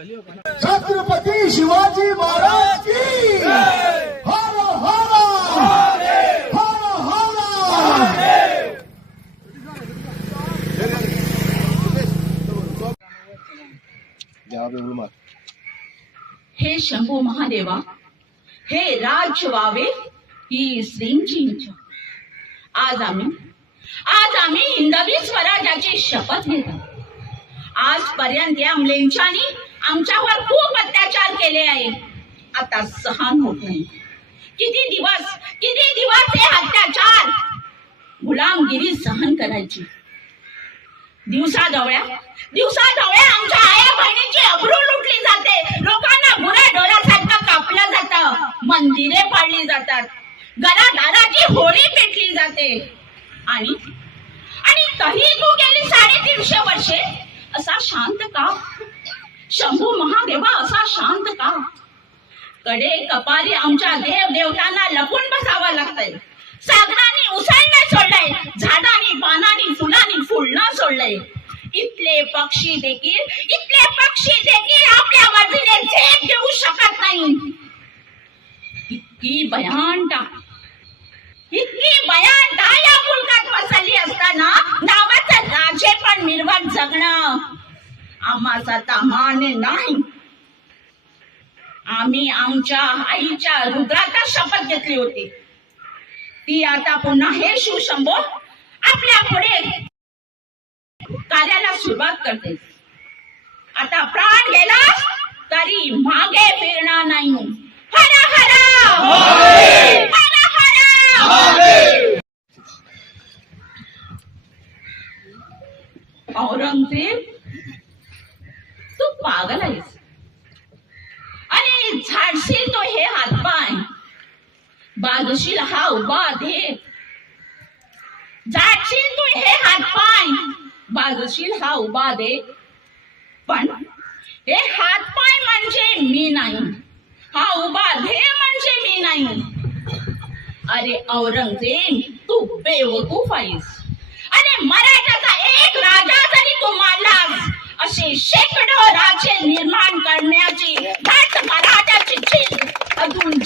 छत्रपती शिवाजी महाराज की हर हर हर हर। हे शंभू महादेवा, हे राज्य व्हावे ही श्रींची इच्छा। आज आम्ही हिंदवी स्वराज्याची शपथ घेतो। आजपर्यंत या म्लेच्छांनी आमच्यावर खूप अत्याचार केले आहे, आता सहन होत नाही। किती दिवस हे अत्याचार गुलामगिरी सहन करायची। दिवसाढवळ्या आमच्या आया बहिणीची अब्रू लुटली जाते, लोकांना गुन्हा डोळ्यासारखं कापलं जातं, मंदिरे पाडली जातात, घरादाराची होळी पेटली जाते आणि तही तू गेली 350 वर्षे असा शांत का? शंभू महादेवा, असा शांत का? कडे कपारी आमच्या देवतांना लपून बसावं लागतंय। सागराने उसळणं सोडलंय, झाडांनी पानांनी फुलांनी फुलणं सोडलंय। इथले पक्षी देखील आपल्या वतीने झेप घेऊ शकत नाही। इतकी भयानता या मुलकात वसली असताना नावाचं राजे पण मिरवत जगणं आम्हाला तामाने नाही। आम्ही आमच्या आईच्या रुद्राचा शपथ घेतली होती, ती आता पुन्हा हे शिवशंभो आपल्या पुढे कार्याला सुरुवात करते। आता प्राण गेला तरी मागे फिरणार नाही। हर हर हर हर। औरंगजेब, तू पागल आहेस। अरे झाडशील तो हे हातपाय, बाजूशील हा उभा दे। झाडशील तू हे हातपाय, बाजूशील हा उभा दे, पण हे हातपाय म्हणजे मी नाही, हा उभा दे म्हणजे मी नाही। अरे औरंगजेब, तू बेवकूफ आहेस। अरे मराठाचा एक राजा जरी तू मानलास, असे शेकडो राजे निर्माण करण्याची मराठाची झीज अजून